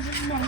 متى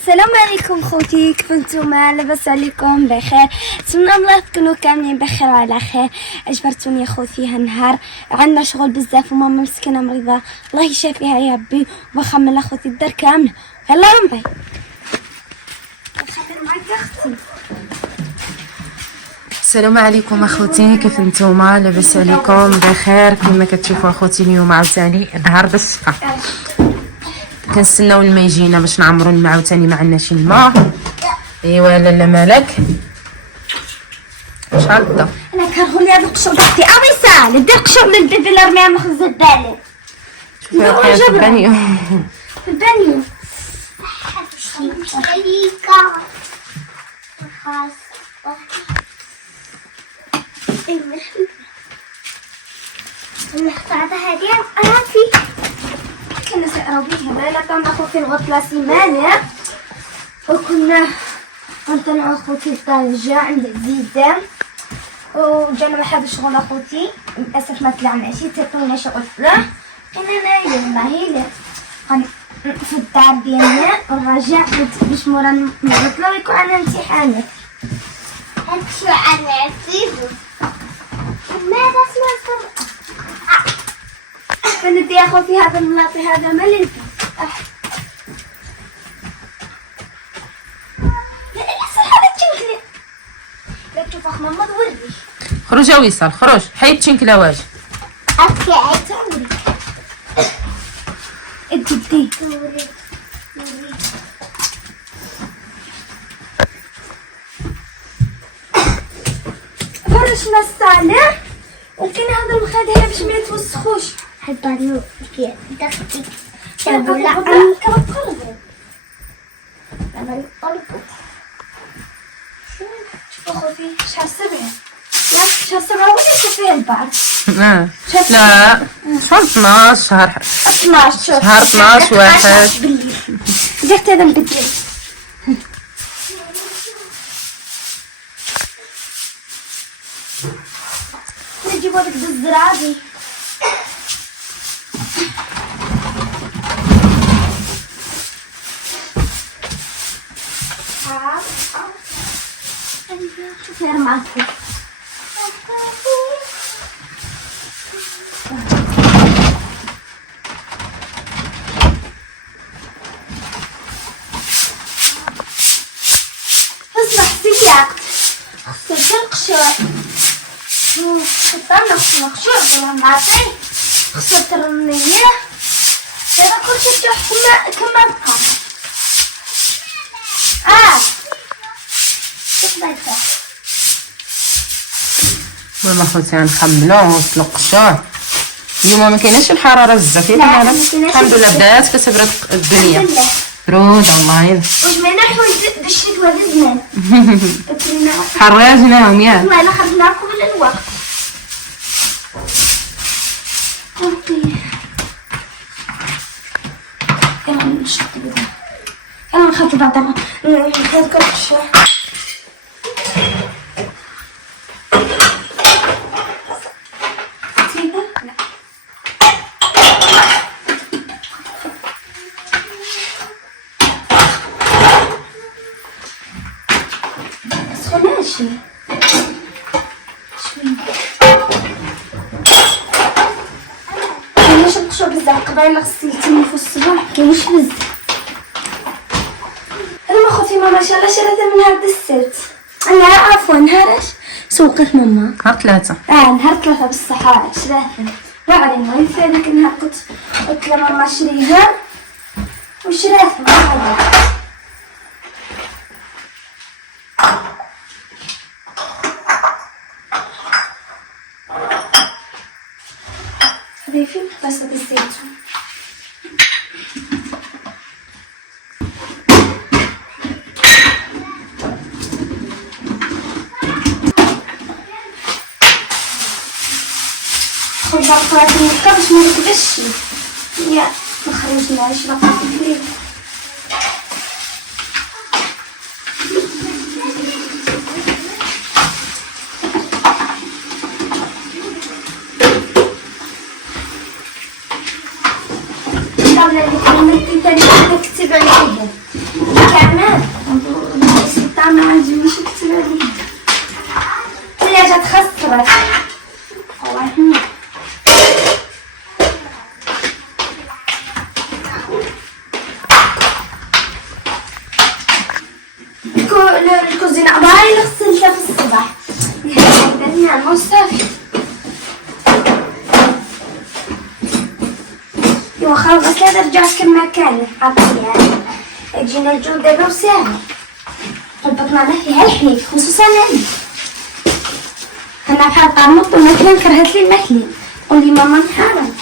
السلام عليكم خوتي، كيف نتوما؟ لاباس عليكم؟ بخير؟ نتمنى الله تكونوا كاملين بخير وعلى خير. اجبرتوني خوتي هالنهار عندنا شغل بزاف وماما مسكينه مريضه، الله يشافيها يا ربي. وبخمل خوتي الدار كامله. يلا رمبي نخمل معاك اختي. السلام عليكم اخوتي، كيف نتوما؟ لاباس عليكم؟ بخير؟ كما كتشوفوا اخوتي اليوم عاوتاني ظهر بالصفا، كنستناو الماء يجينا باش نعمروا الماء عاوتاني، ما عندناش الماء. ايوا لاله مالك شاطه؟ انا كنقول لي هذا القشور ديالي اويسال دير قشور من البيبي اللي رميها من خزه بالي في البانيو. في البانيو المحفظة هذه راسي كنا سنقراو بيها لا كناخذ في الغطلة سيمانة، وكنا غنطلعو خوتي لطنجة عند عزيزة، وجانا واحد الشغل اخوتي للاسف ما طلعناش، تيطولنا شي غطلة بقينا نايمين والله في الدار ديالنا، ونرجع باش مورا الغطلة ويكون عندنا امتحانات. هادشي عندنا عزيزو ماذا اسمع فندي اخوتي هذا الملاطي هذا مليء. لا هذا تشنكلي لا تشوف اخ ماما دوري خرج ويصل، خرج حيد تشنكلاواج. اوكي عيطولي ادي فرشنا الصالح، وكاين هذا المخاد هنا باش ما يتوسخوش. حطالو كي دختي ولا كنقرب انا نقلبو. شوف اخوتي شحال سبعة، لا شحال سبعة ولا فيه البعض. لا شحال 12 شهر 12 واحد درت هذا نبدل. نجيبو هذيك بالزرادي شوفي معاكي اصبح سياق خسرت القشور خسرنا القشور بلا معطي، خسرت الرمية، هذا كلشي تروح كما بقى. ماما خوتي غنخملو ونوصلو القشور. اليوم ما كايناش الحراره بزاف، الحمد لله بدات كتبرد الدنيا، برود والله. وجمعنا حوايج باش الشتوى دزنا حرجناهم ياك. والله خرجنا قبل الوقت. يلا نشطب هذا، يلا نخلط بعضنا نخلط القشور. سخناشي كاينش القشور بزاف، قبل ما غسلتيني في الصباح كاينش بزاف. انا خوتي ماما شاء الله شريتها من هذا السرت. انا عفوا نهار سوقت ماما نهار 3 نهار 3 بالصحة شراها. لا علي المهم في هذاك النهار قلت لماما شريها وشراها. ضيفي طاسة الزيتون. فرات المكة باش ما نكبش يا ما خرجناش باقا في الليل. قبل اللي كنت نكتب عليهم كمان السلطة ما عجبنيش نكتب عليهم ولا جات خسرت الكوزينة باي غسلتها في الصباح درنا وصافي. ايوا خلاص غسلها رجعت كما كانت عطيها جينا الجو دابا وساهل طبقنا لها فيها الحليب خصوصا انا بحال طامط الماكله كرهت لي الماكله قولي ماما حرام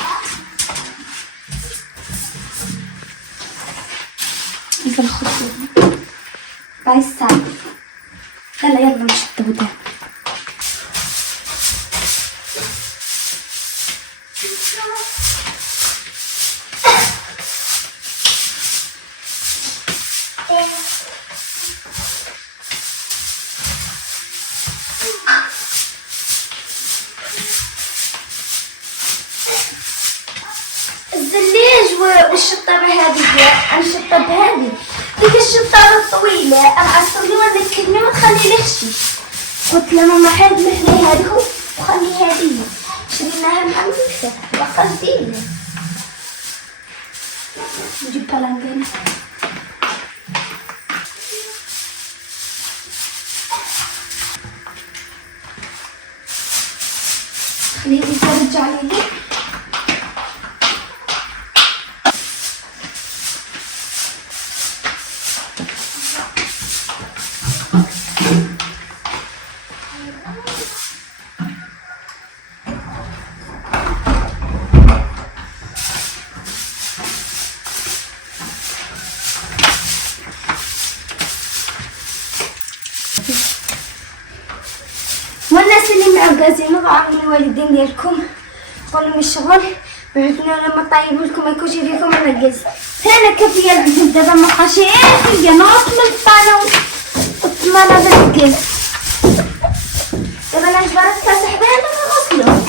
في الخطوط باي الساعة. يلا نشدو ده الزليج والشطابة هذه نشطب هذه ديك الشطابة الطويلة أعصرلي وانا الكلمة ما تخلي لي خشيش. قلت لها ماما حيد مثلي هذه وخلي هذه شريناها مع المكتب باقا جديدة نجيب بلانقين خليه يترجع لي والناس اللي معقزين وضعوا الوالدين ديالكم قولوا من الشغل بعثنا لما طيبوا لكم ما يكونش فيكم معقز. انا كفيه العجل دابا ما بقاش غير نوط من الطانه والطمانه بالعجل دابا انا جبرت كاسح بيض ونغسلو.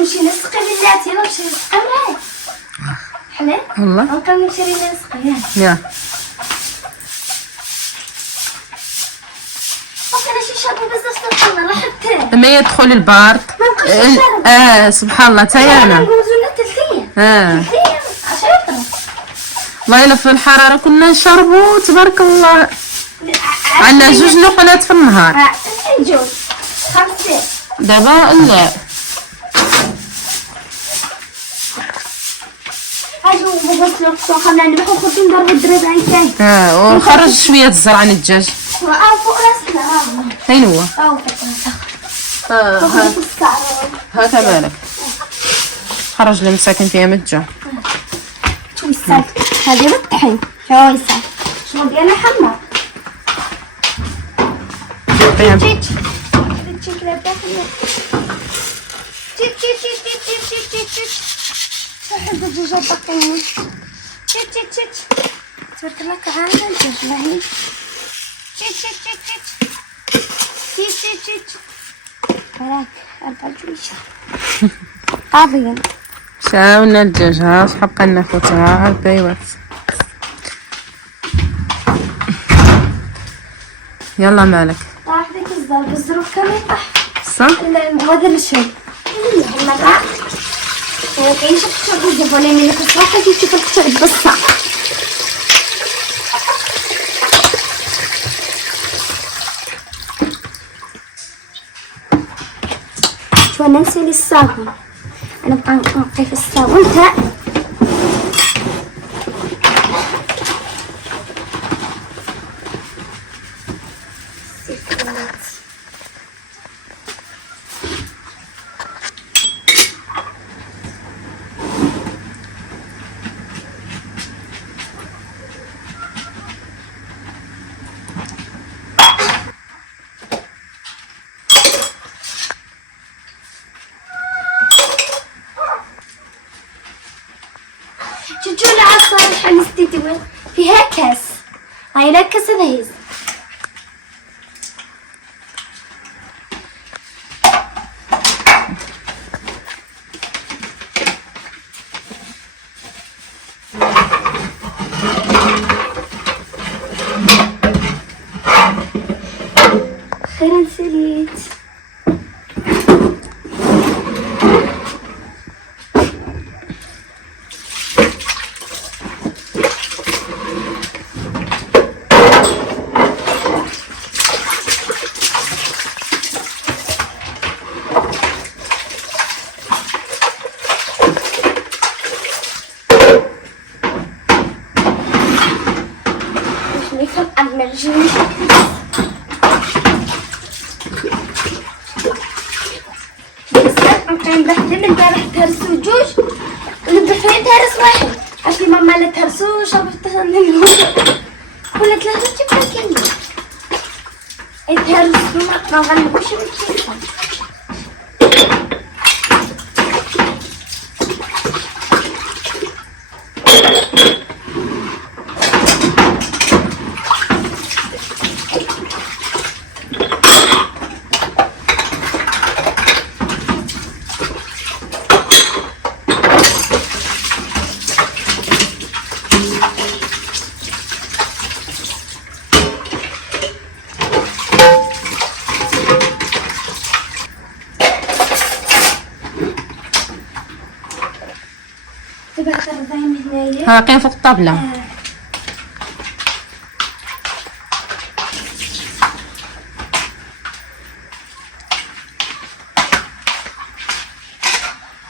نمشي نسقي بلاتي يلا نمشي نسقي معاك حلال والله نبقى نشري نسقي يا وكان شي شربوا بزاف سبحان الله حتى لما يدخل البارد ما بقاش نشرب سبحان الله تا انا نقوزونا تلتين تلتين 10 والله الا في الحراره كنا نشربوا تبارك الله عندنا 2 نقلات في النهار جوج 5 دابا لا اجو بغسلو خلينا نروحو نخدو نضربو الدراب عن كاين ونخرج شويه الزرع الدجاج فوق راسنا فين هو فوق راسنا هاك مالك خرج اللي مساكن فيها متجا شو يسال هذه بالطحين شو يسال شنو ديالنا حمر جيت جيت لاباس جيت جيت جيت جيت جيت جيت جيت واحد الدجاجة بطينة جيت جيت جيت تبارك الله كعانة الدجاجة هي جيت جيت جيت جيت جيت جيت جيت هاك 4 جويش قاضيين شاونا الدجاج حبقا ناخدها البيوت يلا مالك طاح ديك الزرق الزروف كامل طاح صح هذا الشيء المرة ما كاينش القشر بزاف ولا ملي كتروح كتشوف القشر بصح شو انا نسيلي الصابون انا بقى نقي في الصابون تاع صراحة نستدوي فيها كاس. هاي لا كاس هذا. خير نسيت. المرجين كان بحلم امبارح تهرسوا جوج ونبدأ تهرس واحد عشان ماما لا تهرسوا شربتها منهم ولا ثلاثة جبنا كلمة تهرسوا ما غلبوش الكيسة. ها كاين فوق الطابلة.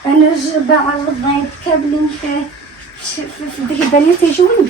انا جبا على البيض كابلين في ديك البنات يجوني.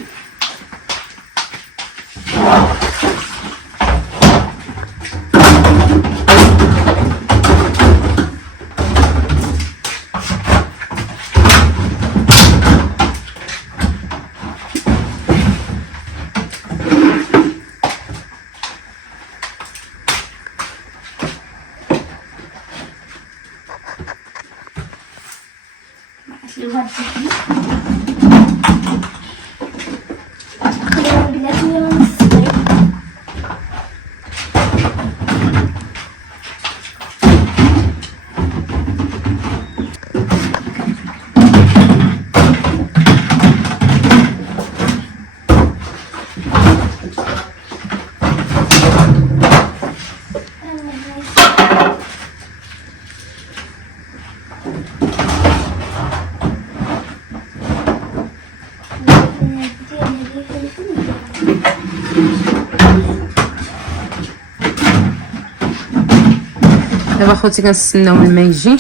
دابا خوتي كنستناو الماء يجي.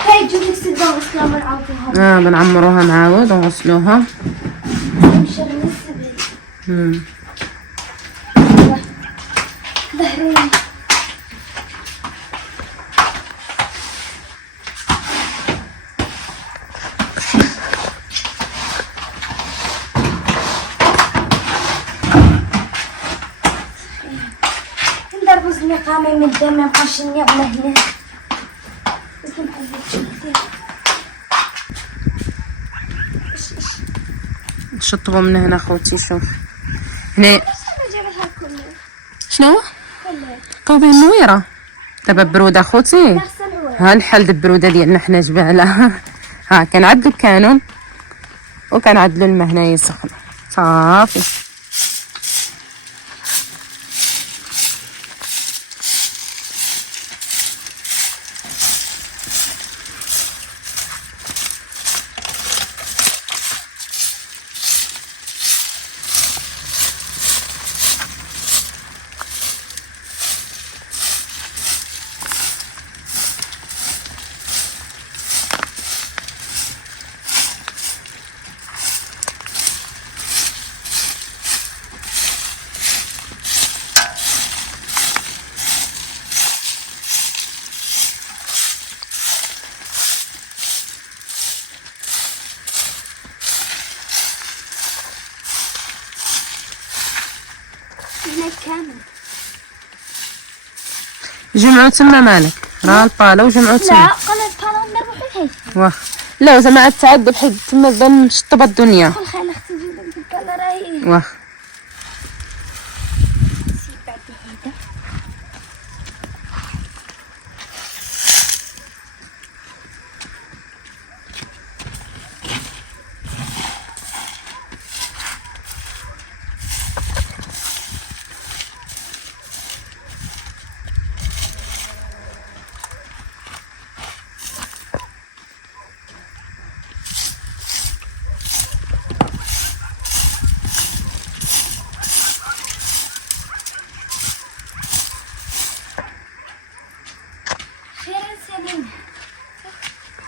هاي جوج نسدو غسلوها ونعاودوها. بنعمروها نعاود ونغسلوها. نمشي للسبيل. ظهري. ندربو زنقامي من الدم مابقاش نعمل هنا. نشطبو من هنا خوتي. شوف هنا شنو قوبي النويره دابا بروده خوتي. ها الحل د البروده ديالنا حنا جبالها. ها كنعدلو الكانون وكنعدلو الماء هنايا سخن صافي. جمعوا تما مالك راه البالا وجمعوا تما. لا قالت البالا نروحو لهيك. واخا لا زعما عاد تعذب حيت تما بان مشطبه الدنيا. خل واخ بعد هيدا خير سليم.